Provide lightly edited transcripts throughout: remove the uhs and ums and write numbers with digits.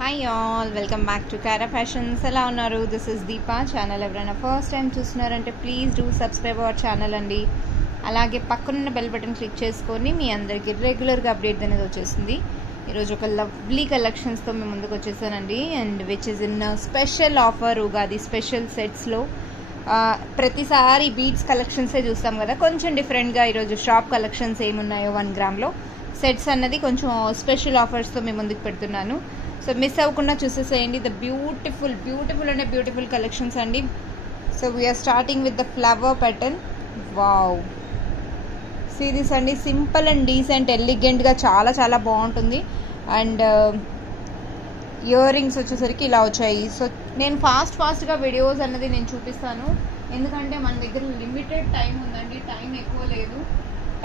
Hi all, welcome back to Kara fashions. ఎలా ఉన్నారు? This is Deepa. Channel ఎవరైనా ఫస్ట్ టైం చూస్తున్నారంటే please do subscribe our channel అండి. అలాగే పక్కనున్న బెల్ బటన్ క్లిక్ చేసుకొని మీ అందరికీ రెగ్యులర్గా అప్డేట్ అనేది వచ్చేస్తుంది. ఈరోజు ఒక లవ్లీ కలెక్షన్స్తో మేము ముందుకు వచ్చేసానండి. And which is in special offer Ugadi special సెట్స్లో. ప్రతిసారి బీట్స్ కలెక్షన్సే చూస్తాం కదా, కొంచెం డిఫరెంట్గా ఈరోజు షాప్ కలెక్షన్స్ ఏమున్నాయో 1 గ్రామ్లో సెట్స్ అన్నది కొంచెం స్పెషల్ ఆఫర్స్తో మేము ముందుకు పెడుతున్నాను. సో మిస్ అవ్వకుండా చూసేసేయండి. ద బ్యూటిఫుల్ అంటే బ్యూటిఫుల్ కలెక్షన్స్ అండి. So we are starting with the flower pattern. Wow, see this అండి. సింపుల్ అండ్ డీసెంట్ ఎలిగెంట్గా చాలా చాలా బాగుంటుంది. అండ్ ఇయర్ రింగ్స్ వచ్చేసరికి ఇలా వచ్చాయి. సో నేను ఫాస్ట్గా వీడియోస్ అన్నది నేను చూపిస్తాను, ఎందుకంటే మన దగ్గర లిమిటెడ్ టైం ఉందండి. టైం ఎక్కువ లేదు,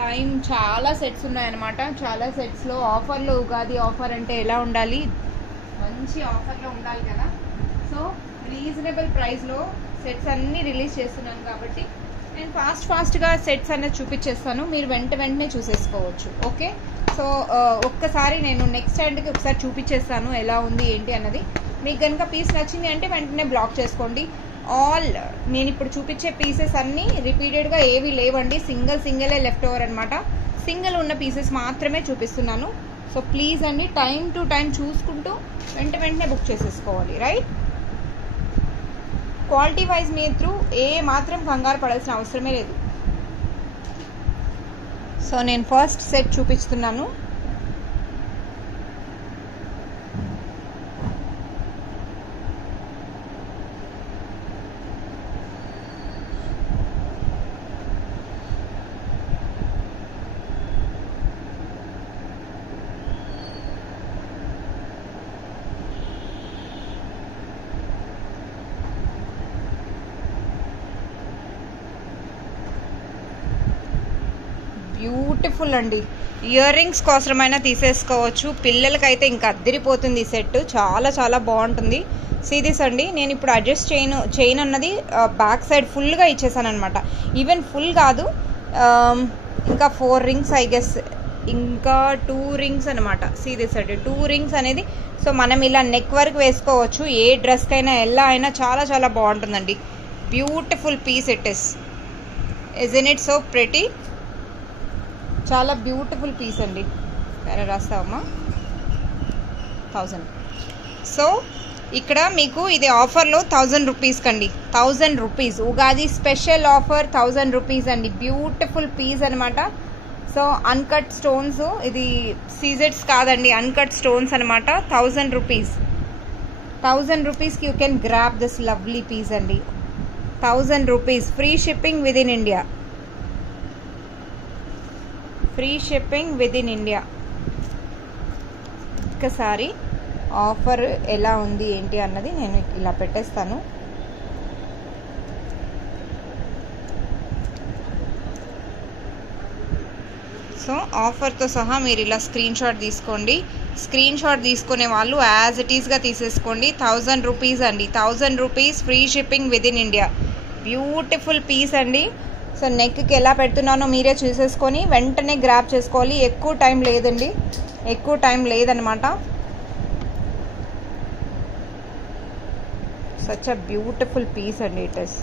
టైం చాలా సెట్స్ ఉన్నాయన్నమాట. చాలా సెట్స్లో ఆఫర్లో, ఉగాది ఆఫర్ అంటే ఎలా ఉండాలి, మంచి ఆఫర్లో ఉండాలి కదా. సో రీజనబుల్ ప్రైస్లో సెట్స్ అన్నీ రిలీజ్ చేస్తున్నాను కాబట్టి నేను ఫాస్ట్గా సెట్స్ అనేది చూపించేస్తాను. మీరు వెంటనే చూసేసుకోవచ్చు. ఓకే, సో ఒక్కసారి నేను నెక్స్ట్ హ్యాండ్కి ఒకసారి చూపించేస్తాను ఎలా ఉంది ఏంటి అన్నది. మీకు కనుక పీస్ నచ్చింది అంటే వెంటనే బ్లాక్ చేసుకోండి. ఆల్ నేను ఇప్పుడు చూపించే పీసెస్ అన్నీ రిపీటెడ్గా ఏవి లేవండి, సింగిలే లెఫ్ట్ ఓవర్ అనమాట. సింగిల్ ఉన్న పీసెస్ మాత్రమే చూపిస్తున్నాను. సో ప్లీజ్ అండి, టైం టు టైం చూసుకుంటూ వెంటనే బుక్ చేసేసుకోవాలి. Right, quality wise me through a మాత్రం కంగారు పడాల్సిన అవసరమే లేదు. సో నేను ఫస్ట్ సెట్ చూపిస్తున్నాను. బ్యూటిఫుల్ అండి. ఇయర్ రింగ్స్ కోసమైనా తీసేసుకోవచ్చు, పిల్లలకైతే ఇంకా అద్దరిపోతుంది. ఈ సెట్ చాలా చాలా బాగుంటుంది. సీదిస్ అండి. నేను ఇప్పుడు అడ్జస్ట్ చైన్ అన్నది బ్యాక్ సైడ్ ఫుల్గా ఇచ్చేసాను అనమాట. ఈవెన్ ఫుల్ కాదు, ఇంకా 4 రింగ్స్ ఐ గెస్, ఇంకా 2 రింగ్స్ అనమాట. సీదిస్ అండి, 2 రింగ్స్ అనేది. సో మనం ఇలా నెక్ వరకు వేసుకోవచ్చు, ఏ డ్రెస్కైనా ఎలా అయినా చాలా చాలా బాగుంటుందండి. Beautiful piece it is in it so pretty. చాలా బ్యూటిఫుల్ పీస్ అండి. వేరే రాస్తావమ్మా 1000. సో ఇక్కడ మీకు ఇది ఆఫర్లో 1000 రూపీస్ కండి. 1000 rupees Ugadi special offer, 1000 rupees అండి. బ్యూటిఫుల్ పీస్ అనమాట. సో అన్కట్ స్టోన్స్, ఇది సీజెట్స్ కాదండి, అన్కట్ స్టోన్స్ అనమాట. 1000 రూపీస్. 1000 రూపీస్కి you can grab this lovely piece అండి. 1000 rupees. Free shipping with in India. Free shipping with in India. ఒక్కసారి ఆఫర్ ఎలా ఉంది ఏంటి అన్నది నేను ఇలా పెట్టేస్తాను. సో ఆఫర్తో సహా మీరు ఇలా స్క్రీన్ షాట్ తీసుకోండి. స్క్రీన్ షాట్ తీసుకునే వాళ్ళు యాజ్ ఇట్ ఈస్గా తీసేసుకోండి. 1000 రూపీస్ అండి. 1000 rupees free shipping with in India. Beautiful piece అండి. సో నెక్కి ఎలా పెడుతున్నానో మీరే చూసేసుకొని వెంటనే గ్రాప్ చేసుకోవాలి. ఎక్కువ టైం లేదండి, ఎక్కువ టైం లేదనమాట. సచ్ అ బ్యూటిఫుల్ పీస్ అండి. It is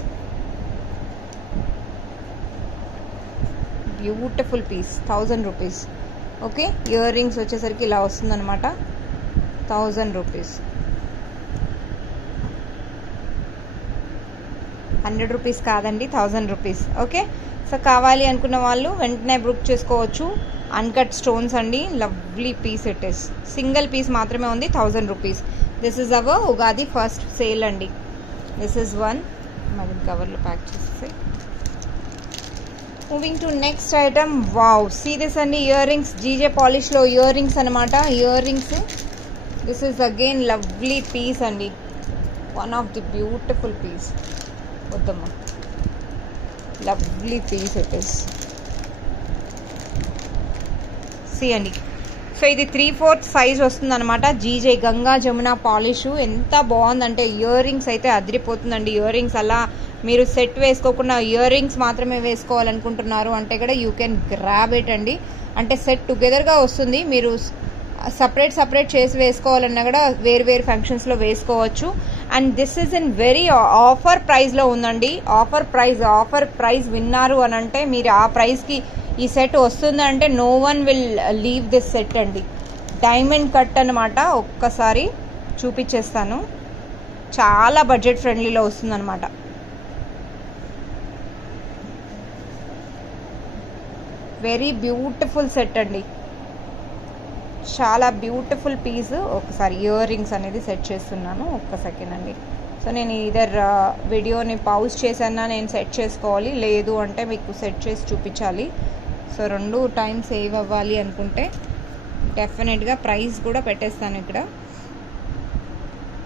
beautiful piece. 1000 rupees. Okay, earrings వచ్చేసరికి ఇలా వస్తుందన్నమాట. 1000 రూపీస్. 100 రూపీస్ కాదండి, 1000 రూపీస్. ఓకే, సో కావాలి అనుకున్న వాళ్ళు వెంటనే బుక్ చేసుకోవచ్చు. అన్కట్ స్టోన్స్ అండి, lovely piece it is. Single piece మాత్రమే ఉంది, 1000 rupees. This is our Ugadi first sale అండి. This is one. మరి కవర్లో ప్యాక్ చేసేసి moving to next item. Wow, see this అండి. ఇయర్ రింగ్స్, జీజే పాలిష్లో ఇయర్ రింగ్స్ అనమాట. Earrings. This is again lovely piece అండి. One of the beautiful piece. వద్దమ్మా, lovely piece it is. See అండి. So ఇది 3/4 size వస్తుంది అనమాట. GJ Ganga Jamuna polish. ఎంత బాగుందంటే ఇయర్ రింగ్స్ అయితే అదిరిపోతుందండి. ఇయర్ రింగ్స్ అలా మీరు సెట్ వేసుకోకుండా ఇయర్ రింగ్స్ మాత్రమే వేసుకోవాలనుకుంటున్నారు అంటే కూడా యూ కెన్ గ్రాబ్ ఇట్ అండి. అంటే సెట్ టుగెదర్గా వస్తుంది. మీరు సపరేట్ చేసి వేసుకోవాలన్నా కూడా వేరు ఫంక్షన్స్లో వేసుకోవచ్చు. And this is in very offer ప్రైస్లో ఉందండి. ఆఫర్ ప్రైస్ విన్నారు అని అంటే మీరు ఆ ప్రైస్కి ఈ సెట్ వస్తుందంటే no one will leave this set అండి. డైమండ్ కట్ అనమాట. ఒక్కసారి చూపించేస్తాను. చాలా బడ్జెట్ ఫ్రెండ్లీలో వస్తుందన్నమాట. వెరీ బ్యూటిఫుల్ సెట్ అండి. చాలా బ్యూటిఫుల్ పీస్. ఒకసారి ఇయర్ రింగ్స్ అనేది సెట్ చేస్తున్నాను. ఒక్క సెకండ్ అండి. సో నేను ఇదర్ వీడియోని పాజ్ చేసన్నా నేను సెట్ చేసుకోవాలి, లేదు అంటే మీకు సెట్ చేసి చూపించాలి. సో 2 టైమ్స్ సేవ్ అవ్వాలి అనుకుంటే డెఫినెట్గా ప్రైస్ కూడా పెట్టేస్తాను ఇక్కడ.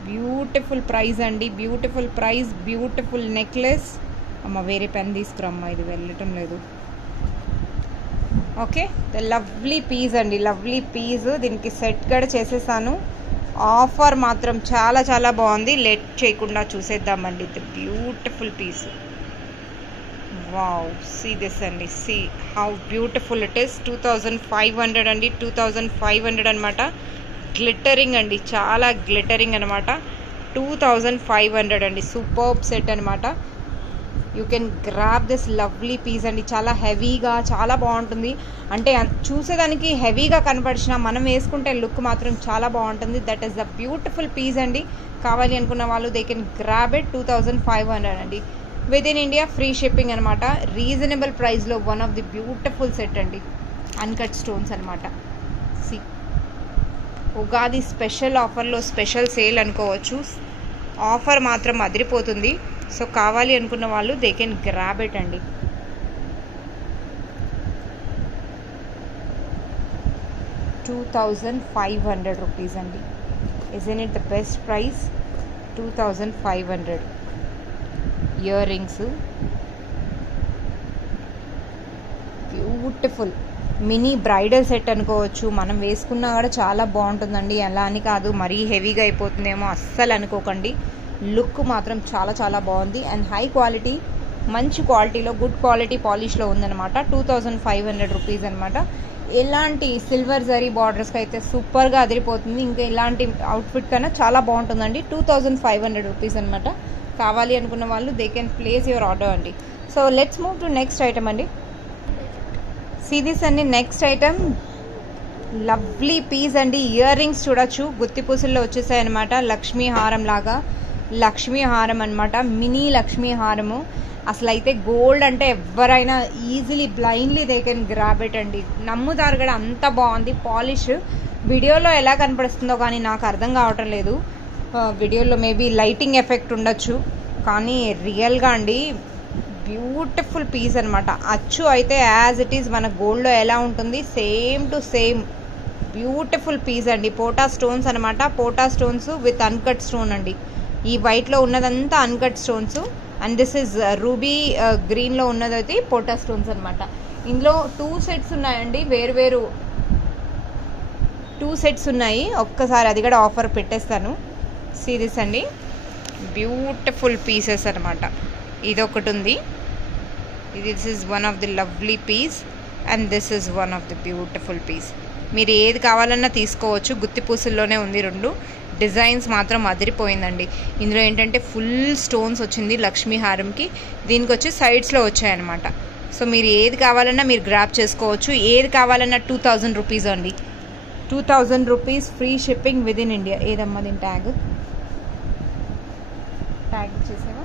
బ్యూటిఫుల్ ప్రైస్ అండి. Beautiful necklace. అమ్మ వేరే పెన్ తీసుకురమ్మా, ఇది వెళ్ళటం లేదు. ఓకే, ద లవ్లీ పీస్ అండి. దీనికి సెట్ కూడా చేసేసాను. ఆఫర్ మాత్రం చాలా బాగుంది. లేట్ చేయకుండా చూసేద్దామండి. The beautiful piece. Wow, see this అండి. See how beautiful it is. 2500 అండి. 2500 అనమాట. గ్లిటరింగ్ అండి, చాలా గ్లిటరింగ్ అనమాట. 2500 అండి. సూపర్బ్ సెట్ అనమాట. You can grab this lovely piece అండి. చాలా హెవీగా చాలా బాగుంటుంది. అంటే చూసేదానికి హెవీగా కనపడిచిన మనం వేసుకుంటే లుక్ మాత్రం చాలా బాగుంటుంది. That is the beautiful piece అండి. కావాలి అనుకున్న వాళ్ళు దే కెన్ గ్రాబ్ ఇట్. 2500 అండి. With in India free shipping అనమాట. రీజనబుల్ ప్రైస్లో one of the beautiful set అండి. అన్కట్ స్టోన్స్ అనమాట. సి ఉగాది స్పెషల్ ఆఫర్లో స్పెషల్ సేల్ అనుకోవచ్చు. ఆఫర్ మాత్రం అదిరిపోతుంది. సో కావాలి అనుకున్న వాళ్ళు దే కెన్ గ్రాబ్ ఇట్ అండి. ₹2500 అండి. Isn't it the best price? 2500. Ear rings beautiful mini bridal set అనుకోవచ్చు. మనం వేసుకున్నా కూడా చాలా బాగుంటుందండి. ఎలా అని కాదు మరీ హెవీగా అయిపోతుందేమో అస్సలు అనుకోకండి. లుక్ మాత్రం చాలా బాగుంది. అండ్ హై క్వాలిటీ, మంచి క్వాలిటీలో, గుడ్ క్వాలిటీ పాలిష్లో ఉందన్నమాట. 2500 రూపీస్ అనమాట. ఎలాంటి సిల్వర్ జరీ బార్డర్స్కి అయితే సూపర్గా అదిరిపోతుంది. ఇంకా ఇలాంటి అవుట్ఫిట్ కన్నా చాలా బాగుంటుందండి. 2500 రూపీస్ అనమాట. కావాలి అనుకున్న వాళ్ళు they can place your order అండి. So let's move to next item అండి. సీ దిస్ అండి. నెక్స్ట్ ఐటమ్ లవ్లీ పీస్ అండి. ఇయర్ రింగ్స్ చూడొచ్చు, గుత్తి పూసల్లో వచ్చేసాయి అనమాట. లక్ష్మీ హారం లాగా, లక్ష్మీ హారం అనమాట. మినీ లక్ష్మీ హారము. అసలు అయితే గోల్డ్ అంటే ఎవరైనా easily blindly they can grab it అండి. నమ్ముతారు కూడా, అంత బాగుంది పాలిష్. వీడియోలో ఎలా కనపడుతుందో కానీ నాకు అర్థం కావటం లేదు. వీడియోలో మేబీ లైటింగ్ ఎఫెక్ట్ ఉండొచ్చు, కానీ రియల్గా అండి బ్యూటిఫుల్ పీస్ అనమాట. అచ్చు అయితే యాజ్ ఇట్ ఈజ్ మన గోల్డ్లో ఎలా ఉంటుంది same to same beautiful piece అండి. పోటా స్టోన్స్ అనమాట. పోటా స్టోన్స్ విత్ అన్కట్ స్టోన్ అండి. ఈ వైట్లో ఉన్నదంతా uncut stones. And this is ruby గ్రీన్లో ఉన్నది పోటా స్టోన్స్ అనమాట. ఇందులో 2 సెట్స్ ఉన్నాయండి. వేరు 2 సెట్స్ ఉన్నాయి. ఒక్కసారి అది కూడా ఆఫర్ పెట్టేస్తాను. సీరీస్ అండి. బ్యూటిఫుల్ పీసెస్ అనమాట. ఇదొకటి ఉంది. This is one of the lovely piece and this is one of the beautiful piece. మీరు ఏది కావాలన్నా తీసుకోవచ్చు. గుత్తి పూసల్లోనే ఉంది 2. డిజైన్స్ మాత్రం అదిరిపోయిందండి. ఇందులో ఏంటంటే ఫుల్ స్టోన్స్ వచ్చింది లక్ష్మీ హారంకి. దీనికి వచ్చి సైడ్స్లో వచ్చాయన్నమాట. సో మీరు ఏది కావాలన్నా మీరు గ్రాప్ చేసుకోవచ్చు. ఏది కావాలన్నా 2000 రూపీస్ అండి. 2000 rupees free shipping with in India. ఏదమ్మా దీని ట్యాగ్ చేసావా?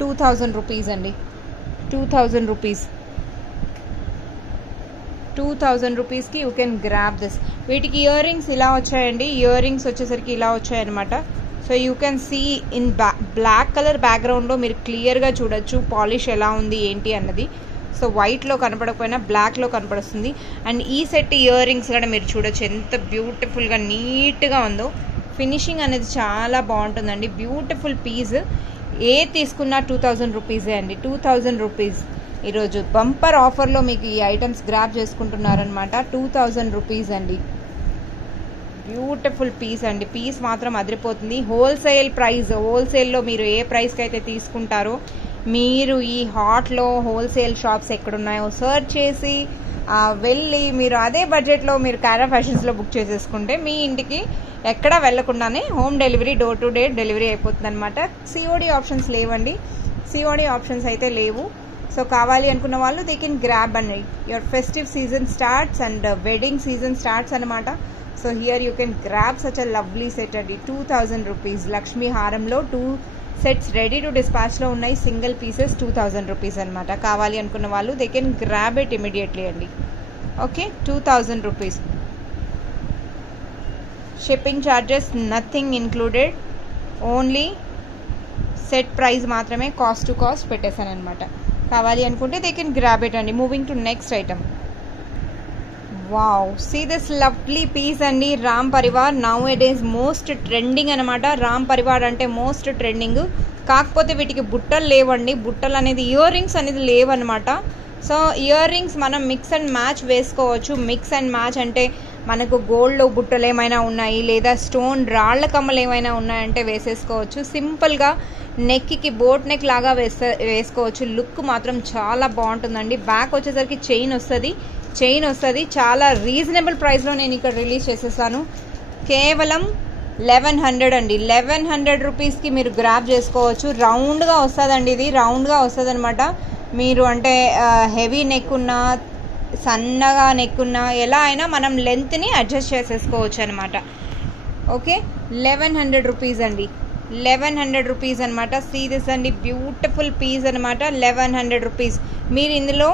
2000 రూపీస్ అండి. 2000 రూపీస్. 2000 రూపీస్కి యూ కెన్ గ్రాబ్ దిస్. వీటికి ఇయర్ రింగ్స్ ఇలా వచ్చాయండి. ఇయర్ రింగ్స్ వచ్చేసరికి ఇలా వచ్చాయన్నమాట. So you can see in black colour బ్యాక్గ్రౌండ్లో మీరు క్లియర్గా చూడొచ్చు పాలిష్ ఎలా ఉంది ఏంటి అన్నది. సో వైట్లో కనపడకపోయినా బ్లాక్లో కనపడుతుంది. అండ్ ఈ సెట్ ఇయర్ రింగ్స్ కూడా మీరు చూడొచ్చు ఎంత బ్యూటిఫుల్గా నీట్గా ఉందో. ఫినిషింగ్ అనేది చాలా బాగుంటుందండి. Beautiful piece. ఏ తీసుకున్నా 2000 రూపీసే అండి. 2000 రూపీస్. ఈరోజు బంపర్ ఆఫర్లో మీకు ఈ ఐటమ్స్ గ్రాప్ చేసుకుంటున్నారనమాట. 2000 రూపీస్ అండి. బ్యూటిఫుల్ పీస్ అండి. పీస్ మాత్రం అదిరిపోతుంది. Wholesale price. హోల్సేల్లో మీరు ఏ ప్రైస్కి అయితే తీసుకుంటారో మీరు ఈ హాట్లో హోల్సేల్ షాప్స్ ఎక్కడున్నాయో సర్చ్ చేసి వెళ్ళి మీరు అదే బడ్జెట్లో మీరు కారా ఫ్యాషన్స్లో బుక్ చేసేసుకుంటే మీ ఇంటికి ఎక్కడా వెళ్లకుండానే home delivery, door to door delivery అయిపోతుంది అనమాట. సిఓడి ఆప్షన్స్ లేవండి, సిఓడి ఆప్షన్స్ అయితే లేవు. సో కావాలి అనుకున్న వాళ్ళు they can grab and your festive season starts and wedding season starts అనమాట. So here you can grab such a lovely set అండి. 2000 రూపీస్ లక్ష్మీ హారంలో 2 సెట్స్ రెడీ టు డిస్పాచ్లో ఉన్నాయి. సింగిల్ పీసెస్ 2000 రూపీస్ అనమాట. కావాలి అనుకున్న వాళ్ళు they can grab it immediately అండి. Okay, 2000 rupees. Shipping charges nothing included, only set price మాత్రమే కాస్ట్ టు కాస్ట్ పెట్టేశాను అనమాట. కావాలి అనుకుంటే దే కెన్ గ్రాబ్ ఇట్ అండి. Moving to next item. Wow, see this lovely piece అండి. Ram Parivar nowadays most trending అనమాట. రామ్ పరివార్ అంటే మోస్ట్ ట్రెండింగ్. కాకపోతే వీటికి బుట్టలు లేవండి. బుట్టలు అనేది ఇయర్ రింగ్స్ అనేది లేవన్నమాట. సో ఇయర్ రింగ్స్ మనం మిక్స్ అండ్ మ్యాచ్ వేసుకోవచ్చు. మిక్స్ అండ్ మ్యాచ్ అంటే మనకు గోల్డ్ బుట్టలు ఏమైనా ఉన్నాయి లేదా స్టోన్ రాళ్ల కమ్మలు ఏమైనా ఉన్నాయంటే వేసేసుకోవచ్చు. సింపుల్గా నెక్కి బోట్ నెక్ లాగా వేసుకోవచ్చు. లుక్ మాత్రం చాలా బాగుంటుందండి. బ్యాక్ వచ్చేసరికి చైన్ వస్తుంది. చాలా రీజనబుల్ ప్రైస్లో నేను ఇక్కడ రిలీజ్ చేసేసాను. కేవలం 1100 అండి. 1100 రూపీస్కి మీరు గ్రాబ్ చేసుకోవచ్చు. రౌండ్గా వస్తుందండి, ఇది రౌండ్గా వస్తుంది అనమాట. మీరు అంటే హెవీ నెక్ ఉన్నా సన్నగా నెక్ ఉన్నా ఎలా అయినా మనం లెంత్ని అడ్జస్ట్ చేసేసుకోవచ్చు అనమాట. ఓకే, 1100 రూపీస్ అండి. 1100 రూపీస్ అనమాట. సీ దిస్ అండి, బ్యూటిఫుల్ పీస్ అనమాట. 1100 రూపీస్. మీరు ఇందులో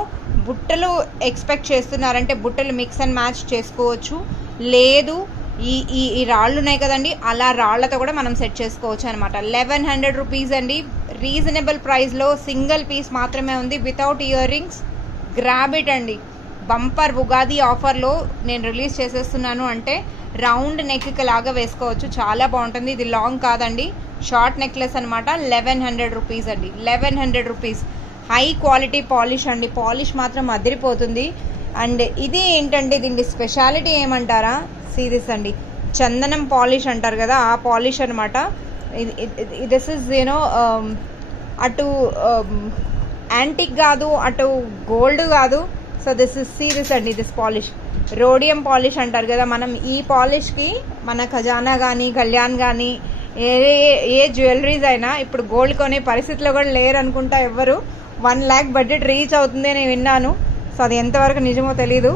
బుట్టలు ఎక్స్పెక్ట్ చేస్తున్నారంటే బుట్టలు మిక్స్ అండ్ మ్యాచ్ చేసుకోవచ్చు. లేదు ఈ రాళ్ళు ఉన్నాయి కదండి, అలా రాళ్లతో కూడా మనం సెట్ చేసుకోవచ్చు అనమాట. 1100 రూపీస్ అండి. రీజనబుల్ ప్రైస్లో సింగిల్ పీస్ మాత్రమే ఉంది without ear rings. Grab it అండి. బంపర్ ఉగాది ఆఫర్లో నేను రిలీజ్ చేసేస్తున్నాను. అంటే రౌండ్ నెక్ లాగా వేసుకోవచ్చు, చాలా బాగుంటుంది. ఇది లాంగ్ కాదండి, షార్ట్ నెక్లెస్ అనమాట. 1100 రూపీస్ అండి. 1100 రూపీస్. హై క్వాలిటీ పాలిష్ అండి. పాలిష్ మాత్రం అదిరిపోతుంది. అండ్ ఇది ఏంటంటే దీని స్పెషాలిటీ ఏమంటారా, సీరియస్ అండి, చందనం పాలిష్ అంటారు కదా, ఆ పాలిష్ అనమాట. దిస్ ఇస్ యూనో అటు యాంటిక్ కాదు, అటు గోల్డ్ కాదు. సో దిస్ ఇస్ సీరియస్ అండి. దిస్ పాలిష్ రోడియం పాలిష్ అంటారు కదా, మనం ఈ పాలిష్కి మన ఖజానా కానీ కళ్యాణ్ కానీ ఏ జ్యువెలరీస్ అయినా ఇప్పుడు గోల్డ్ కొనే పరిస్థితిలో కూడా లేరు అనుకుంటా ఎవ్వరు. 1 lakh బడ్జెట్ రీచ్ అవుతుంది అని విన్నాను. సో అది ఎంతవరకు నిజమో తెలీదు.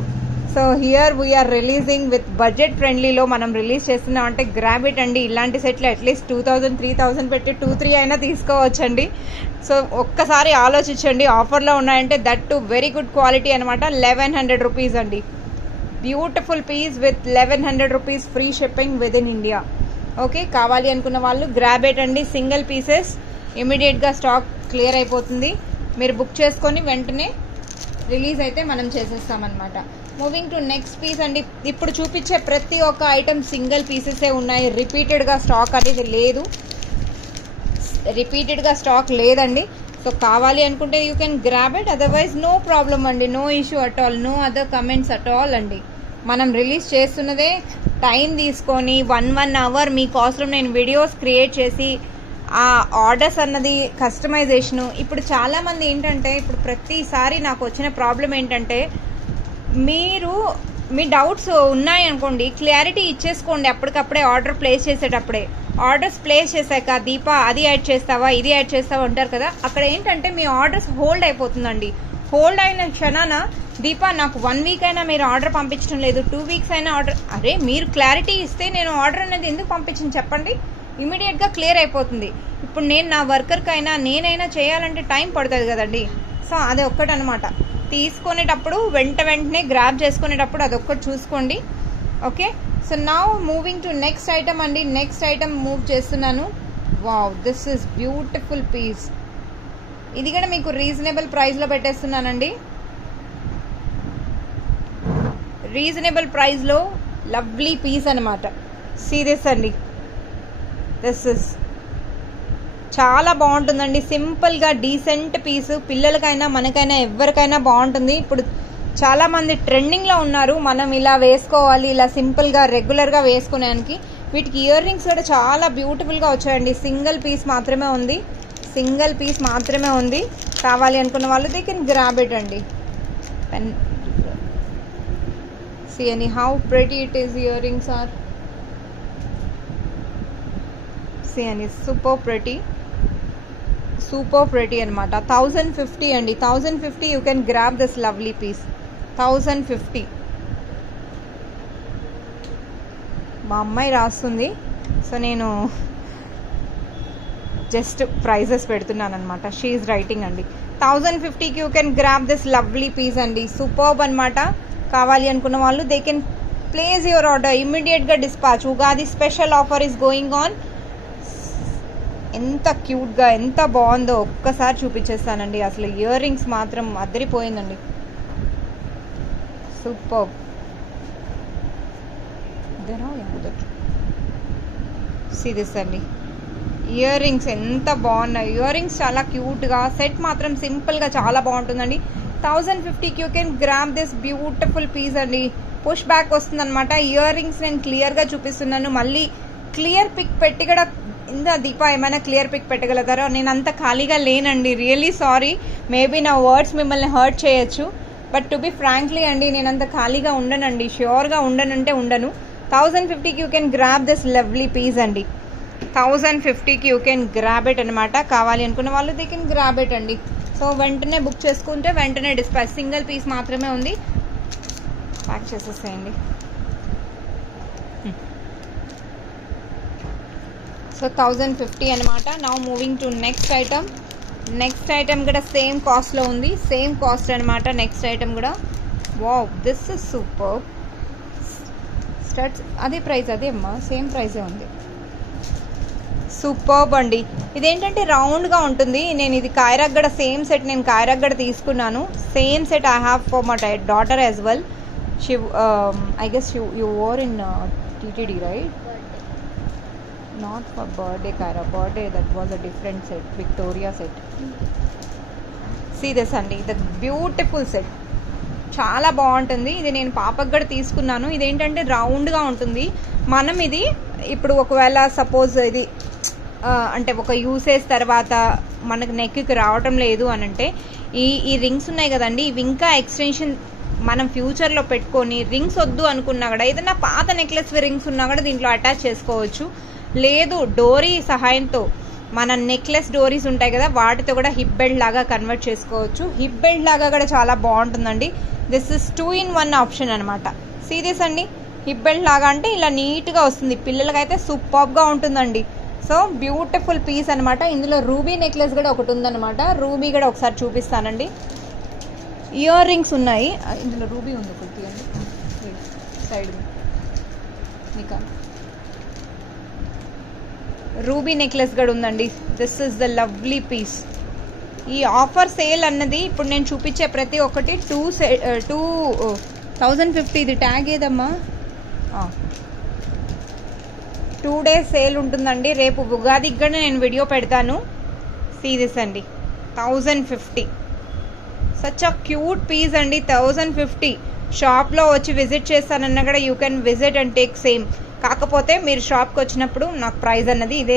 So here we are releasing with budget ఫ్రెండ్లీలో మనం రిలీజ్ చేస్తున్నాం. అంటే గ్రాబ్ ఇట్ అండి. ఇలాంటి సెట్లు అట్లీస్ట్ 2000-3000 పెట్టి 2-3 అయినా తీసుకోవచ్చండి. సో ఒక్కసారి ఆలోచించండి, ఆఫర్లో ఉన్నాయంటే that too very good quality అనమాట. 1100 రూపీస్ అండి. Beautiful piece with 1100 rupees free shipping with in India. Okay, కావాలి అనుకున్న వాళ్ళు గ్రాబ్ ఇట్ అండి. సింగిల్ పీసెస్, ఇమీడియట్గా స్టాక్ క్లియర్ అయిపోతుంది. మీరు బుక్ చేసుకొని వెంటనే రిలీజ్ అయితే మనం చేసేస్తామన్నమాట. మూవింగ్ టు నెక్స్ట్ పీస్ అండి. ఇప్పుడు చూపించే ప్రతి ఒక్క ఐటమ్ సింగిల్ పీసెసే ఉన్నాయి. రిపీటెడ్గా స్టాక్ అనేది లేదు, రిపీటెడ్గా స్టాక్ లేదండి. సో కావాలి అనుకుంటే you can grab it, otherwise no problem అండి. No issue at all, no other comments at all అండి. మనం రిలీజ్ చేస్తున్నదే టైం తీసుకొని 1 అవర్ మీకోసం నేను వీడియోస్ క్రియేట్ చేసి ఆ ఆర్డర్స్ అన్నది కస్టమైజేషను. ఇప్పుడు చాలామంది ఏంటంటే, ఇప్పుడు ప్రతిసారి నాకు వచ్చిన ప్రాబ్లం ఏంటంటే, మీరు మీ డౌట్స్ ఉన్నాయనుకోండి క్లారిటీ ఇచ్చేసుకోండి అప్పటికప్పుడే ఆర్డర్ ప్లేస్ చేసేటప్పుడే. ఆర్డర్స్ ప్లేస్ చేశాక దీపా అది యాడ్ చేస్తావా ఇది యాడ్ చేస్తావా అంటారు కదా, అక్కడ ఏంటంటే మీ ఆర్డర్స్ హోల్డ్ అయిపోతుందండి. హోల్డ్ అయిన క్షణాన దీపా నాకు 1 వీక్ అయినా మీరు ఆర్డర్ పంపించడం లేదు, 2 వీక్స్ అయినా ఆర్డర్, అరే మీరు క్లారిటీ ఇస్తే నేను ఆర్డర్ అనేది ఎందుకు పంపించింది చెప్పండి, ఇమీడియట్గా క్లియర్ అయిపోతుంది. ఇప్పుడు నేను నా వర్కర్కి అయినా నేనైనా చేయాలంటే టైం పడుతుంది కదండి. సో అది ఒక్కటనమాట. తీసుకునేటప్పుడు వెంటనే గ్రాబ్ చేసుకునేటప్పుడు అదొక్కటి చూసుకోండి. Okay, so now moving to next item అండి. నెక్స్ట్ ఐటమ్ మూవ్ చేస్తున్నాను. Wow, this is beautiful piece. ఇది కూడా మీకు రీజనబుల్ ప్రైస్లో పెట్టేస్తున్నానండి. రీజనబుల్ ప్రైస్లో లవ్లీ పీస్ అనమాట. సీరియస్ అండి, దిస్ ఇస్ చాలా బాగుంటుందండి. సింపుల్గా డీసెంట్ పీస్, పిల్లలకైనా మనకైనా ఎవరికైనా బాగుంటుంది. ఇప్పుడు చాలామంది ట్రెండింగ్లో ఉన్నారు, మనం ఇలా వేసుకోవాలి, ఇలా సింపుల్గా రెగ్యులర్గా వేసుకునేదానికి. వీటికి ఇయర్ రింగ్స్ కూడా చాలా బ్యూటిఫుల్గా వచ్చాయండి. సింగిల్ పీస్ మాత్రమే ఉంది, సింగిల్ పీస్ మాత్రమే ఉంది. కావాలి అనుకున్న వాళ్ళు దే కెన్ గ్రాబ్ ఇట్ అండి. See any how pretty it is. Earrings are, see any super pretty anamata. 1050 and 1050 you can grab this lovely piece. 1050. మా అమ్మాయి రాస్తుంది, సో నేను జస్ట్ ప్రైజెస్ పెడుతున్నాను అనమాట. షీ ఈజ్ రైటింగ్ అండి. 1050కి you can grab this lovely piece అండి. Superb అనమాట. కావాలి అనుకున్న వాళ్ళు they can place your order ఇమ్మీడియట్గా dispatch. Ugadi special offer is going on. ఎంత క్యూట్గా ఎంత బాగుందో ఒక్కసారి చూపించేస్తానండి. అసలు ఇయర్ రింగ్స్ మాత్రం అదిరిపోయిందండి. సూపర్. సీ దిస్ అండి. ఇయర్ రింగ్స్ ఎంత బాగున్నాయి. ఇయర్ రింగ్స్ చాలా క్యూట్గా, సెట్ మాత్రం సింపుల్గా చాలా బాగుంటుందండి. 1050కి you can grab this beautiful piece అండి. పుష్ బ్యాక్ వస్తుంది అనమాట. ఇయర్ రింగ్స్ నేను క్లియర్గా చూపిస్తున్నాను. మళ్ళీ క్లియర్ పిక్ పెట్టి కూడా ఇందా దీప ఏమైనా క్లియర్ పిక్ పెట్టగలుగుతారో? నేను అంత ఖాళీగా లేనండి. రియలీ సారీ, మేబీ నా వర్డ్స్ మిమ్మల్ని హర్ట్ చేయొచ్చు, బట్ టు బి ఫ్రాంక్లీ అండి నేను అంత ఖాళీగా ఉండనండి. ష్యూర్గా ఉండనంటే ఉండను. 1050కి you can grab this lovely piece అండి. 1050కి యూ కెన్ గ్రాబ్ ఇట్ అనమాట. కావాలి అనుకున్న వాళ్ళు దే కెన్ గ్రాబ్ ఇట్ అండి. సో వెంటనే బుక్ చేసుకుంటే వెంటనే డిస్పాచ్. సింగిల్ పీస్ మాత్రమే ఉంది. ప్యాక్ చేసేసేయండి. సో 1050 అనమాట. Now moving to next item. Next item కూడా సేమ్ కాస్ట్లో ఉంది. సేమ్ కాస్ట్ అనమాట నెక్స్ట్ ఐటమ్ కూడా. Wow, this is super. Studs అదే ప్రైస్, అదే అమ్మా సేమ్ ప్రైసే ఉంది. సూపర్బ్ అండి. ఇదేంటంటే రౌండ్గా ఉంటుంది. నేను ఇది కాయరగ్గడ సేమ్ సెట్, నేను కాయరగ్గడ తీసుకున్నాను. Same set I have for my daughter as well. She I guess you wore in TTD right? Not for birthday, Kaira. Birthday, that was a different set. Victoria set. See this అండి. The beautiful set. చాలా బాగుంటుంది. ఇది నేను పాపకు కూడా తీసుకున్నాను. ఇదేంటంటే రౌండ్గా ఉంటుంది. మనం ఇది ఇప్పుడు ఒకవేళ సపోజ్ ఇది అంటే ఒక యూసేజ్ తర్వాత మనకు నెక్కి రావటం లేదు అని అంటే ఈ రింగ్స్ ఉన్నాయి కదండి, ఇవి ఇంకా ఎక్స్టెన్షన్ మనం ఫ్యూచర్లో పెట్టుకొని రింగ్స్ వద్దు అనుకున్నా కూడా ఏదైనా పాత నెక్లెస్ రింగ్స్ ఉన్నా కూడా దీంట్లో అటాచ్ చేసుకోవచ్చు. లేదు డోరీ సహాయంతో మన నెక్లెస్ డోరీస్ ఉంటాయి కదా, వాటితో కూడా హిప్ బెల్ట్ లాగా కన్వర్ట్ చేసుకోవచ్చు. హిప్ బెల్ట్ లాగా కూడా చాలా బాగుంటుందండి. దిస్ ఇస్ 2-in-1 ఆప్షన్ అనమాట. సీరియస్ అండి. హిప్ బెల్ట్ లాగా అంటే ఇలా నీట్గా వస్తుంది. పిల్లలకైతే సూపర్గా ఉంటుందండి. సో బ్యూటిఫుల్ పీస్ అనమాట. ఇందులో రూబీ నెక్లెస్ కూడా ఒకటి ఉందన్నమాట. రూబీ కూడా ఒకసారి చూపిస్తానండి. ఇయర్ రింగ్స్ ఉన్నాయి. ఇందులో రూబీ ఉంది ఒకటి అండి సైడ్. మీకు రూబీ నెక్లెస్ కూడా ఉందండి. This is the lovely piece. ఈ ఆఫర్ సేల్ అన్నది ఇప్పుడు నేను చూపించే ప్రతి ఒక్కటి 1050. ఇది ట్యాగ్ ఏదమ్మా? 2 days సేల్ ఉంటుందండి. రేపు ఉగాదికి కూడా నేను వీడియో పెడతాను. సీ దిస్ అండి. 1050. సచ్ అ క్యూట్ పీస్ అండి. 1050. షాప్లో వచ్చి విజిట్ చేస్తానన్నా కూడా you can visit and take same. కాకపోతే మీరు షాప్కి వచ్చినప్పుడు నాకు ప్రైస్ అన్నది ఇదే,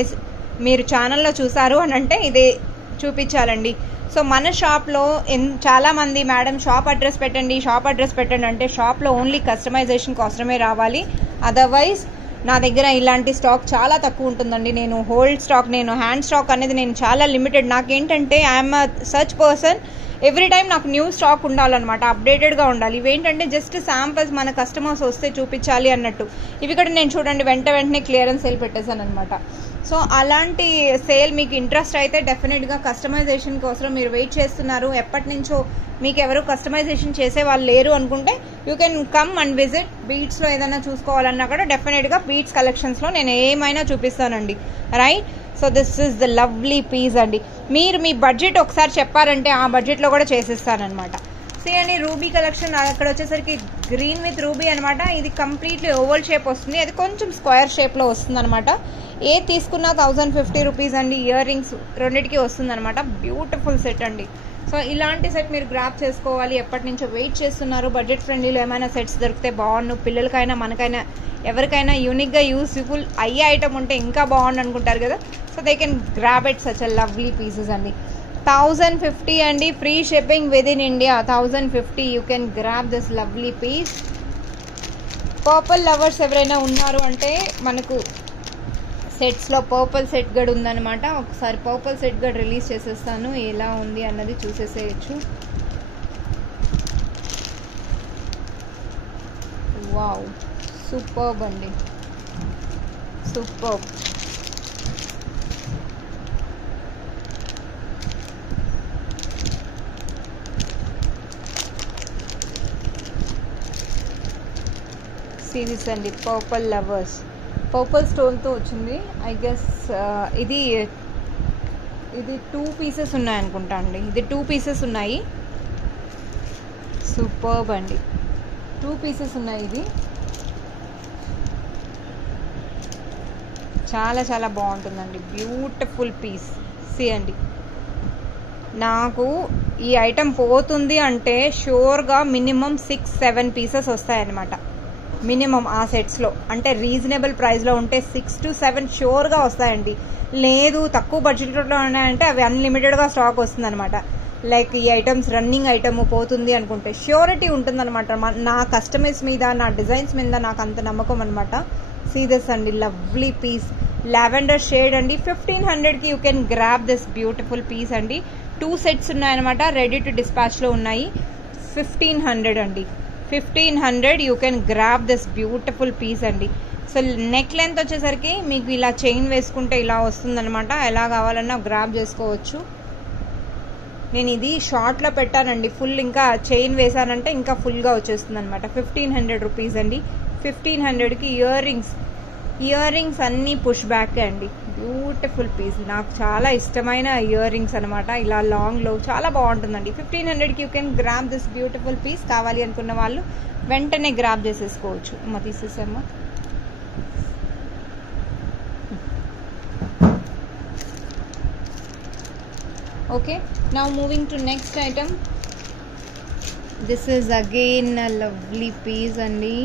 మీరు ఛానల్లో చూసారు అని అంటే ఇదే చూపించాలండి. సో మన షాప్లో చాలామంది మేడం షాప్ అడ్రస్ పెట్టండి, షాప్ అడ్రస్ పెట్టండి అంటే షాప్లో ఓన్లీ కస్టమైజేషన్ కోసమే రావాలి. అదర్వైజ్ నా దగ్గర ఇలాంటి స్టాక్ చాలా తక్కువ ఉంటుందండి. నేను హోల్డ్ స్టాక్, నేను హ్యాండ్ స్టాక్ అనేది నేను చాలా లిమిటెడ్. నాకేంటంటే I'm such person, every time నాకు న్యూ స్టాక్ ఉండాలన్నమాట, అప్డేటెడ్గా ఉండాలి. ఇవేంటంటే జస్ట్ శాంపిల్స్ మన కస్టమర్స్ వస్తే చూపించాలి అన్నట్టు. ఇవి కూడా నేను చూడండి వెంటనే క్లియరెన్స్ సేల్ పెట్టేశాను అనమాట. సో అలాంటి సేల్ మీకు ఇంట్రెస్ట్ అయితే డెఫినెట్గా కస్టమైజేషన్ కోసం మీరు వెయిట్ చేస్తున్నారు, ఎప్పటి నుంచో మీకు ఎవరు కస్టమైజేషన్ చేసే వాళ్ళు లేరు అనుకుంటే you can come and visit. బీట్స్లో ఏదైనా చూసుకోవాలన్నా కూడా డెఫినెట్గా బీట్స్ కలెక్షన్స్లో నేను ఏమైనా చూపిస్తానండి. Right. So this is the lovely piece అండి. మీరు మీ బడ్జెట్ ఒకసారి చెప్పారంటే ఆ బడ్జెట్లో కూడా చేసేస్తానమాట. సీ అండి రూబీ కలెక్షన్ అక్కడ వచ్చేసరికి గ్రీన్ విత్ రూబీ అనమాట. ఇది కంప్లీట్లీ ఓవల్ షేప్ వస్తుంది, అది కొంచెం స్క్వేర్ షేప్లో వస్తుంది అనమాట. ఏ తీసుకున్నా 1050 రూపీస్ అండి. ఇయర్ రింగ్స్ రెండింటికి వస్తుంది అనమాట. బ్యూటిఫుల్ సెట్ అండి. సో ఇలాంటి సెట్ మీరు గ్రాప్ చేసుకోవాలి, ఎప్పటి నుంచో వెయిట్ చేస్తున్నారు. బడ్జెట్ ఫ్రెండ్లీలో ఏమైనా సెట్స్ దొరికితే బాగుండు, పిల్లలకైనా మనకైనా ఎవరికైనా యూనిక్గా యూస్ఫుల్ అయ్యే ఐటమ్ ఉంటే ఇంకా బాగుండు అనుకుంటారు కదా. So they can grab it. Such a lovely pieces అండి. 1050 అండి. Free shipping with in India. 1050 you can grab this lovely piece. Purple lovers ఎవరైనా ఉన్నారు అంటే మనకు సెట్స్లో పర్పుల్ సెట్ గడ్ ఉందన్నమాట. ఒకసారి పర్పుల్ సెట్ గడ్ రిలీజ్ చేసేస్తాను, ఎలా ఉంది అన్నది చూసేసేయచ్చు. వావ్, సూపర్బ్ అండి, సూపర్బ్. సిరీస్ అండి, పర్పుల్ లవర్స్, పర్పుల్ స్టోన్తో వచ్చింది. ఐ గెస్ ఇది 2 పీసెస్ ఉన్నాయి అనుకుంటా అండి. ఇది 2 పీసెస్ ఉన్నాయి. సూపర్బ్ అండి, 2 పీసెస్ ఉన్నాయి. ఇది చాలా చాలా బాగుంటుందండి, బ్యూటిఫుల్ పీస్. సి అండి, నాకు ఈ ఐటెం పోతుంది అంటే షూర్గా మినిమం 6-7 పీసెస్ వస్తాయన్నమాట. మినిమం ఆ సెట్స్లో అంటే రీజనబుల్ ప్రైస్లో ఉంటే 6 to 7 షూర్గా వస్తాయండి. లేదు తక్కువ బడ్జెట్లో ఉన్నాయంటే అవి అన్లిమిటెడ్గా స్టాక్ వస్తుందన్నమాట. లైక్ ఈ ఐటమ్స్ రన్నింగ్ ఐటమ్ పోతుంది అనుకుంటే ష్యూరిటీ ఉంటుందన్నమాట. నా కస్టమర్స్ మీద, నా డిజైన్స్ మీద నాకు అంత నమ్మకం అనమాట. సీ దిస్ అండి, లవ్లీ పీస్, లావెండర్ షేడ్ అండి. 1500కి you can grab this beautiful piece అండి. 2 సెట్స్ ఉన్నాయన్నమాట, రెడీ టు డిస్పాచ్లో ఉన్నాయి. 1500 అండి, 1500 you can grab this beautiful piece అండి. సో నెక్ లెంత్ వచ్చేసరికి మీకు ఇలా చైన్ వేసుకుంటే ఇలా వస్తుందన్నమాట. ఎలా కావాలన్నా గ్రాబ్ చేసుకోవచ్చు. నేను ఇది షార్ట్లో పెట్టానండి, ఫుల్ ఇంకా చైన్ వేసానంటే ఇంకా ఫుల్గా వచ్చేస్తుంది అనమాట. 1500 రూపీస్ అండి. 1500కి ఇయర్ రింగ్స్ అన్నీ పుష్ బ్యాక్ అండి. బ్యూటిఫుల్ పీస్, నాకు చాలా ఇష్టమైన ఇయర్ రింగ్స్ అనమాట. ఇలా లాంగ్లో చాలా బాగుంటుందండి. 1500కి you can grab this beautiful piece. కావాలి అనుకున్న వాళ్ళు వెంటనే గ్రాబ్ చేసేసుకోవచ్చు. అమ్మ తీసేసామ్మా. Okay, now moving to next item. This is again a lovely piece అండి.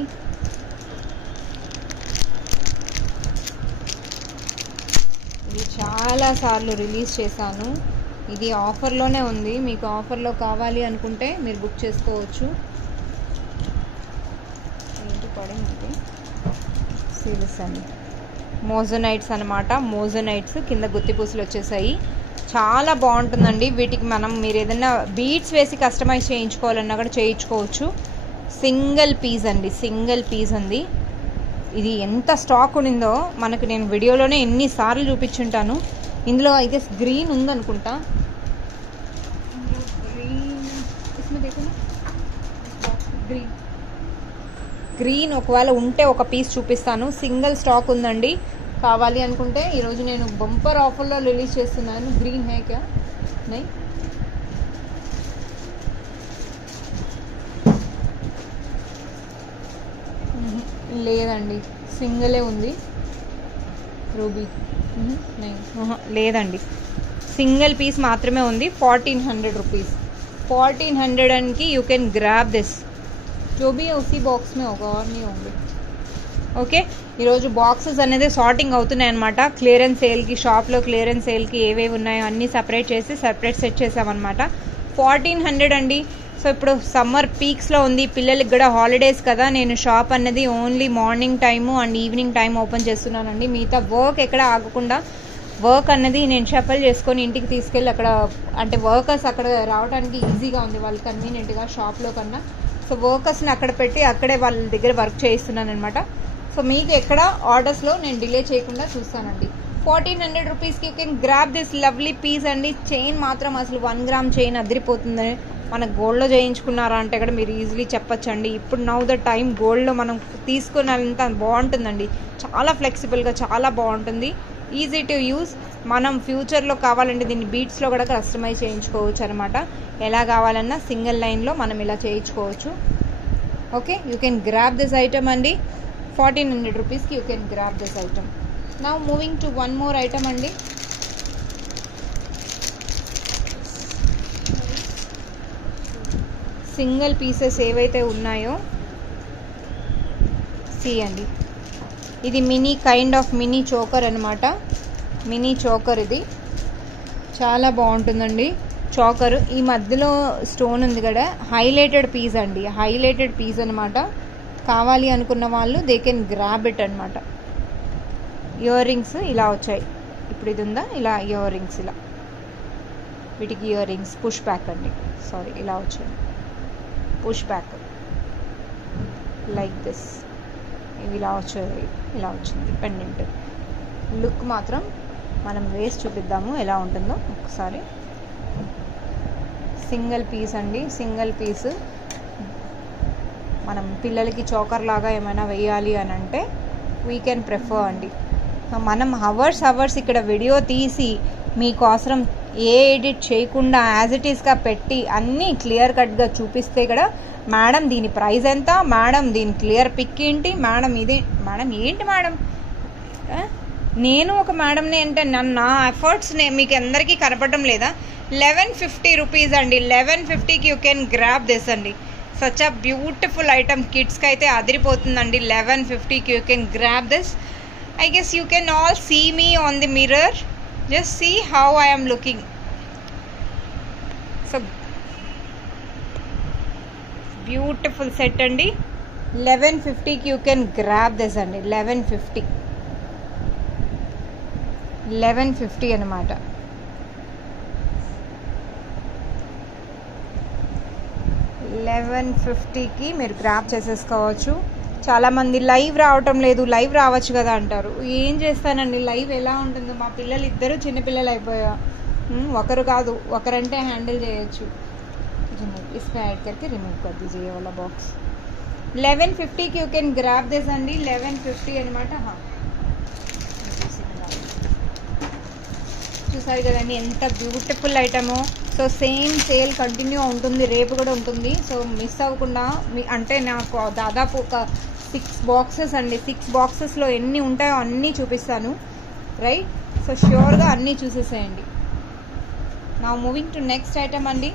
ఇది చాలా సార్లు రిలీజ్ చేశాను. ఇది ఆఫర్లోనే ఉంది. మీకు ఆఫర్లో కావాలి అనుకుంటే మీరు బుక్ చేసుకోవచ్చు. ఏంటి పడిందంటే సిరీస్ అండి, మోజోనైట్స్ అనమాట. మోజోనైట్స్ కింద గుత్తిపూసలు వచ్చేసాయి. చాలా బాగుంటుందండి. వీటికి మీరు ఏదైనా బీడ్స్ వేసి కస్టమైజ్ చేయించుకోవాలన్నా కూడా చేయించుకోవచ్చు. సింగిల్ పీస్ అండి, సింగిల్ పీస్ ఉంది. ఇది ఎంత స్టాక్ ఉండిందో మనకు నేను వీడియోలోనే ఎన్నిసార్లు చూపించుంటాను. ఇందులో అయితే గ్రీన్ ఉందనుకుంటా. గ్రీన్ ఒకవేళ ఉంటే ఒక పీస్ చూపిస్తాను. సింగిల్ స్టాక్ ఉందండి. కావాలి అనుకుంటే ఈరోజు నేను బంపర్ ఆఫర్లో రిలీజ్ చేస్తున్నాను. గ్రీన్ హై క్యా నై, లేదండి, సింగిలే ఉంది. రూబీ లేదండి, సింగిల్ పీస్ మాత్రమే ఉంది. 1400 రూపీస్. 1400కి యూ కెన్ గ్రాబ్ దిస్. जो भी है उसी बॉक्स में होगा और नहीं होंगे. ఓకే, ఈరోజు బాక్సెస్ అనేది సార్టింగ్ అవుతున్నాయి అనమాట. క్లియరెన్స్ సేల్కి, షాప్లో క్లియరెన్స్ సేల్కి ఏవేవి ఉన్నాయో అన్నీ సపరేట్ చేసి సపరేట్ సెట్ చేసామన్నమాట. 1400 అండి. సో ఇప్పుడు సమ్మర్ పీక్స్లో ఉంది, పిల్లలకి కూడా హాలిడేస్ కదా. నేను షాప్ అన్నది only morning time and evening time open చేస్తున్నానండి. మిగతా వర్క్ ఎక్కడ ఆగకుండా వర్క్ అన్నది నేను షఫల్ చేసుకొని ఇంటికి తీసుకెళ్ళి అక్కడ అంటే వర్కర్స్ అక్కడ రావడానికి ఈజీగా ఉంది, వాళ్ళు కన్వీనియంట్గా షాప్లో కన్నా. సో వర్కర్స్ని అక్కడ పెట్టి అక్కడే వాళ్ళ దగ్గర వర్క్ చేయిస్తున్నాను అనమాట. సో మీకు ఎక్కడ ఆర్డర్స్లో నేను డిలే చేయకుండా చూస్తానండి. 1400 రూపీస్కి you can grab this lovely piece అండి. చైన్ మాత్రం అసలు 1 గ్రామ్ చైన్ అదిరిపోతుంది. మన గోల్డ్లో చేయించుకున్నారా అంటే కూడా మీరు ఈజీలీ చెప్పచ్చండి. ఇప్పుడు నౌ ద టైం గోల్డ్లో మనం తీసుకున్నంత బాగుంటుందండి. చాలా ఫ్లెక్సిబుల్గా చాలా బాగుంటుంది, ఈజీ టు యూస్. మనం ఫ్యూచర్లో కావాలంటే దీన్ని బీట్స్లో కూడా కస్టమైజ్ చేయించుకోవచ్చు అనమాట. ఎలా కావాలన్నా సింగిల్ లైన్లో మనం ఇలా చేయించుకోవచ్చు. Okay, you can grab this item అండి. 1400 రూపీస్కి you can grab this item. Now moving to one more item అండి. సింగిల్ పీసెస్ ఏవైతే ఉన్నాయో అండి, ఇది mini kind of mini choker అనమాట. మినీ చోకర్ ఇది చాలా బాగుంటుందండి. చోకర్ ఈ మధ్యలో స్టోన్ ఉంది కదా, హైలైటెడ్ పీస్ అండి, హైలైటెడ్ పీస్ అనమాట. కావాలి అనుకున్న వాళ్ళు దే కెన్ గ్రాబ్ ఇట్ అనమాట. ఇయర్ రింగ్స్ ఇలా వచ్చాయి. ఇప్పుడు ఇది ఉందా, ఇలా ఇయర్ రింగ్స్, ఇలా వీటికి ఇయర్ రింగ్స్ పుష్ బ్యాక్ అండి, సారీ ఇలా వచ్చాయి పుష్ బ్యాక్ లైక్ దిస్. ఇవి ఇలా వచ్చాయి, ఇలా వచ్చింది పెండెంట్. లుక్ మాత్రం మనం వేసి చూపిద్దాము ఎలా ఉంటుందో ఒకసారి. సింగిల్ పీస్ అండి, సింగిల్ పీస్. మనం పిల్లలకి చోకర్ లాగా ఏమైనా వేయాలి అని అంటే వీ కెన్ ప్రిఫర్ అండి. మనం అవర్స్ ఇక్కడ వీడియో తీసి మీకోసం ఏ ఎడిట్ చేయకుండా యాజ్ ఇట్ ఈస్గా పెట్టి అన్నీ క్లియర్ కట్గా చూపిస్తే కూడా మేడం దీని ప్రైస్ ఎంత, మేడం దీని క్లియర్ పిక్ ఏంటి, మేడం ఇది, మేడం ఏంటి మేడం, నేను ఒక మేడంని అంటే నా ఎఫర్ట్స్ మీకు అందరికీ కనపడడం లేదా? 1150 రూపీస్ అండి. 1150కి యూ కెన్ గ్రాబ్ దిస్ అండి. Such a beautiful item. కిడ్స్కి అయితే అదిరిపోతుందండి. 1150కి you can grab this. I guess you can all see me on the mirror. Just see how I am looking. So beautiful set andi. 1150 ki you can grab this andi. 1150 anamata. 1150 ki మీరు grab చేసేసుకోవచ్చు. చాలామంది live రావటం లేదు, live రావచ్చు కదా అంటారు. ఏం చేస్తానండి, లైవ్ ఎలా ఉంటుందో. మా పిల్లలు ఇద్దరు చిన్నపిల్లలు అయిపోయా, ఒకరు కాదు ఒకరంటే హ్యాండిల్ చేయొచ్చు. इसमें ऐड करके रिमूव कर दीजिए ये वाला बॉक्स. 1150 की यू कैन ग्रैब दिस अंडी. 1150 అనమాట. చూసారు కదండి ఎంత బ్యూటిఫుల్ ఐటమో. సో సేమ్ సేల్ కంటిన్యూ ఉంటుంది, రేపు కూడా ఉంటుంది. సో మిస్ అవ్వకుండా అంటే నాకు దాదాపు ఒక 6 బాక్సెస్ అండి. 6 బాక్సెస్లో ఎన్ని ఉంటాయో అన్నీ చూపిస్తాను, రైట్? సో ష్యూర్గా అన్నీ చూసేసేయండి. నా మూవింగ్ టు నెక్స్ట్ ఐటమ్ అండి.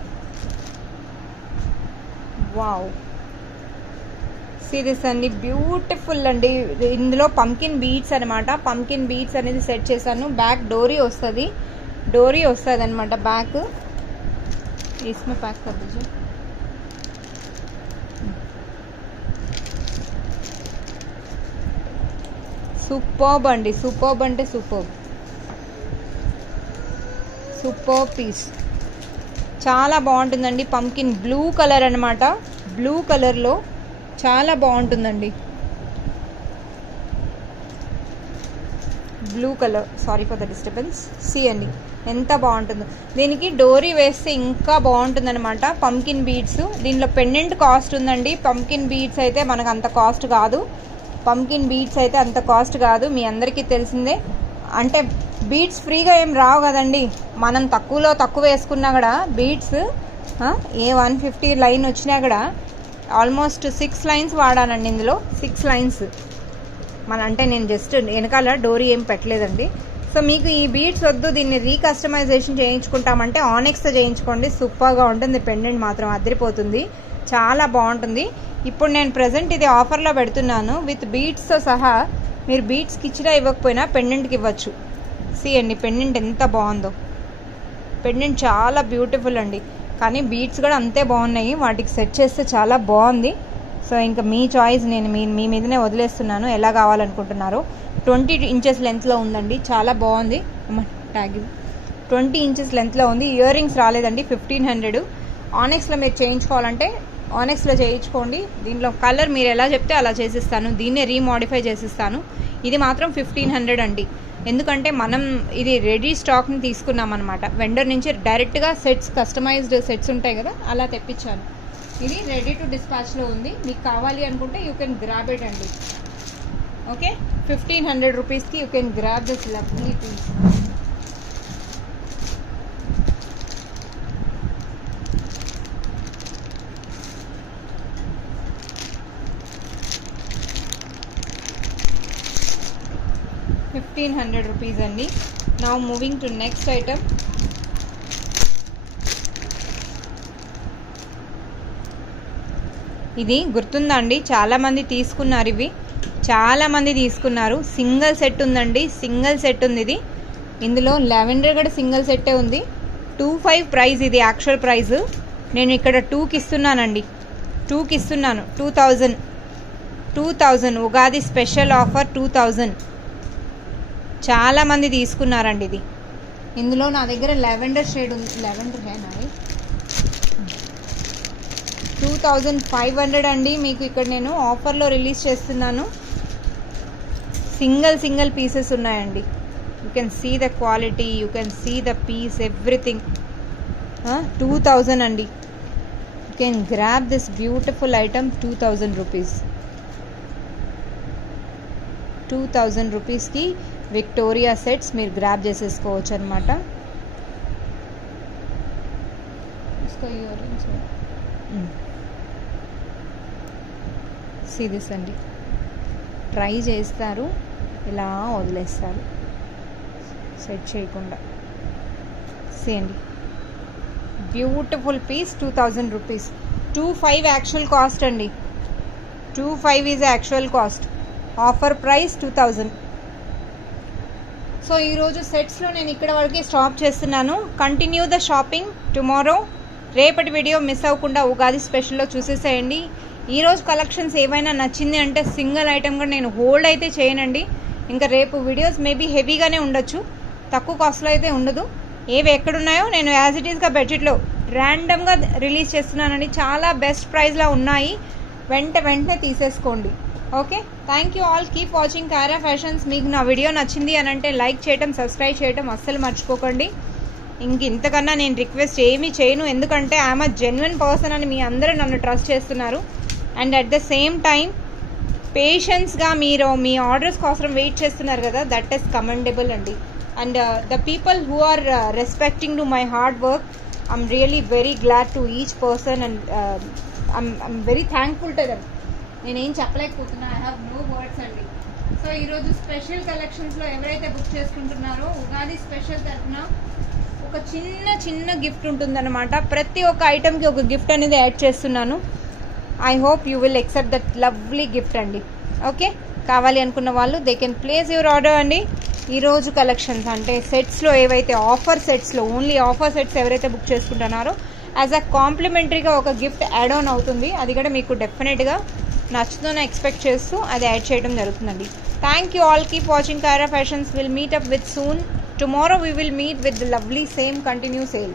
వావ్, సీరియస్ అండి, బ్యూటిఫుల్ అండి. ఇందులో పంకిన్ బీడ్స్ అనమాట. పంకిన్ బీడ్స్ అనేది సెట్ చేశాను. బ్యాక్ డోరీ వస్తుంది అనమాట. బ్యాక్ इसमें पैक कर दीजिए. సూపర్బ్ అండి, సూపర్బ్ అంటే సూపర్బ్ పీస్. చాలా బాగుంటుందండి. పంకిన్ బ్లూ కలర్ అనమాట. బ్లూ కలర్లో చాలా బాగుంటుందండి. Blue colour, sorry for the disturbance. See అండి ఎంత బాగుంటుందో. దీనికి డోరీ వేస్తే ఇంకా బాగుంటుంది అనమాట. పంకిన్ బీడ్స్, దీనిలో పెండెంట్ కాస్ట్ ఉందండి. పంకిన్ బీడ్స్ అయితే మనకు అంత కాస్ట్ కాదు. మీ అందరికీ తెలిసిందే. అంటే బీడ్స్ ఫ్రీగా ఏం రావు కదండి. మనం తక్కువ వేసుకున్నా కూడా బీడ్స్ ఏ 150 లైన్ వచ్చినా కూడా ఆల్మోస్ట్ 6 లైన్స్ వాడానండి. ఇందులో 6 లైన్స్ అంటే నేను జస్ట్ వెనకాల డోరీ ఏం పెట్టలేదండి. సో మీకు ఈ బీడ్స్ వద్దు, దీన్ని రీకస్టమైజేషన్ చేయించుకుంటామంటే ఆనెక్స్తో చేయించుకోండి. సూపర్గా ఉంటుంది. పెండెంట్ మాత్రం అదిరిపోతుంది, చాలా బాగుంటుంది. ఇప్పుడు నేను ప్రజెంట్ ఇది ఆఫర్లో పెడుతున్నాను విత్ బీడ్స్తో సహా. మీరు బీడ్స్కి ఇచ్చినా ఇవ్వకపోయినా పెండెంట్కి ఇవ్వచ్చు. సి అండి పెండెంట్ ఎంత బాగుందో. పెండెంట్ చాలా బ్యూటిఫుల్ అండి. కానీ బీడ్స్ కూడా అంతే బాగున్నాయి. వాటికి సెట్ చేస్తే చాలా బాగుంది. సో ఇంకా మీ చాయిస్, నేను మీ మీదనే వదిలేస్తున్నాను ఎలా కావాలనుకుంటున్నారో. 20 ఇంచెస్ లెంత్లో ఉందండి, చాలా బాగుంది. ట్యాగ్ 20 ఇంచెస్ లెంత్లో ఉంది. ఇయర్ రింగ్స్ రాలేదండి. 1500. ఆనెక్స్లో మీరు చేయించుకోవాలంటే ఆనెక్స్లో చేయించుకోండి. దీంట్లో కలర్ మీరు ఎలా చెప్తే అలా చేసిస్తాను. దీన్నే రీమోడిఫై చేసిస్తాను. ఇది మాత్రం 1500 అండి. ఎందుకంటే మనం ఇది రెడీ స్టాక్ని తీసుకున్నాం అనమాట. వెండర్ నుంచి డైరెక్ట్గా సెట్స్, కస్టమైజ్డ్ సెట్స్ ఉంటాయి కదా, అలా తెప్పించాను. ఇది రెడీ టు డిస్పాచ్లో ఉంది. మీకు కావాలి అనుకుంటే యూ కెన్ గ్రాబ్ ఇట్ అండి. ఓకే, 1500 రూపీస్కి you can grab this lovely piece. ₹1500 అండి. Now moving to next item. ఇది గుర్తుందా అండి, చాలామంది తీసుకున్నారు. ఇవి చాలామంది తీసుకున్నారు. సింగిల్ సెట్ ఉందండి, సింగిల్ సెట్ ఉంది. ఇది ఇందులో లావెండర్ కూడా సింగిల్ సెట్టే ఉంది. 25 ప్రైస్. ఇది యాక్చువల్ ప్రైస్. నేను ఇక్కడ 2కి ఇస్తున్నానండి. 2కి ఇస్తున్నాను. 2000 2000 ఉగాది స్పెషల్ ఆఫర్ 2000. చాలామంది తీసుకున్నారండి ఇది. ఇందులో నా దగ్గర లెవెండర్ షేడ్ ఉంది. లెవెండర్ హేనా 2500 అండి. మీకు ఇక్కడ నేను ఆఫర్లో రిలీజ్ చేస్తున్నాను. సింగిల్ పీసెస్ ఉన్నాయండి. You can see the quality, you can see the piece, everything. 2000 అండి. You can grab this beautiful item. 2000 rupees. 2000 రూపీస్కి విక్టోరియా సెట్స్ మీరు గ్రాబ్ చేసేసుకోవచ్చు అనమాట. సీదిస్ అండి. ట్రై చేస్తారు, ఇలా వదిలేస్తారు సెట్ చేయకుండా. సేండి beautiful piece. 2000 rupees. 25 actual cost అండి. 25 is actual cost. Offer price 2000. So ఈరోజు సెట్స్లో నేను ఇక్కడ వరకే స్టాప్ చేస్తున్నాను. Continue the shopping tomorrow. రేపటి వీడియో మిస్ అవ్వకుండా ఉగాది స్పెషల్లో చూసేసేయండి. ఈరోజు కలెక్షన్స్ ఏవైనా నచ్చింది అంటే సింగిల్ ఐటమ్ కూడా నేను హోల్డ్ అయితే చేయనండి. ఇంకా రేపు వీడియోస్ మేబీ హెవీగానే ఉండొచ్చు, తక్కువ కాస్ట్లో అయితే ఉండదు. ఏవి ఎక్కడున్నాయో నేను యాజ్ ఇట్ ఈస్గా బడ్జెట్లో ర్యాండమ్గా రిలీజ్ చేస్తున్నానండి. చాలా బెస్ట్ ప్రైస్లో ఉన్నాయి. వెంటనే తీసేసుకోండి. Okay, thank you all. Keep watching Kara fashions. మీకు నా వీడియో నచ్చింది అని అంటే లైక్ చేయటం, సబ్స్క్రైబ్ చేయటం అస్సలు మర్చిపోకండి. ఇంతకన్నా నేను రిక్వెస్ట్ ఏమీ చేయను, ఎందుకంటే ఐఎమ్ అ జెన్యున్ పర్సన్ అని మీ అందరూ నన్ను ట్రస్ట్ చేస్తున్నారు. And at the same time పేషెన్స్గా మీరు మీ ఆర్డర్స్ కోసం వెయిట్ చేస్తున్నారు కదా, దట్ ఈస్ కమెండబుల్ అండి. And the people who are respecting to my hard work, I'm really very glad to each person and I'm very thankful to them. నేనేం చెప్పలేకపోతున్నా, I have no words అండి. So ఈరోజు special కలెక్షన్స్లో ఎవరైతే book చేసుకుంటున్నారో Ugadi special తరఫున ఒక చిన్న గిఫ్ట్ ఉంటుందన్నమాట. ప్రతి ఒక్క ఐటమ్కి ఒక గిఫ్ట్ అనేది యాడ్ చేస్తున్నాను. I hope you will accept that lovely gift అండి. ఓకే, కావాలి అనుకున్న వాళ్ళు they can place your order అండి. ఈరోజు కలెక్షన్స్ అంటే సెట్స్లో ఏవైతే ఆఫర్ సెట్స్లో ఓన్లీ ఆఫర్ సెట్స్ ఎవరైతే బుక్ చేసుకుంటున్నారో యాజ్ అ కాంప్లిమెంటరీగా ఒక గిఫ్ట్ యాడ్ ఆన్ అవుతుంది. అది కూడా మీకు డెఫినెట్గా నచ్చుతుందని ఎక్స్పెక్ట్ చేస్తూ అది యాడ్ చేయడం జరుగుతుందండి. Thank you all. Keep watching Kara Fashions. Will meet up with soon. Tomorrow we will meet with the lovely same continue sale.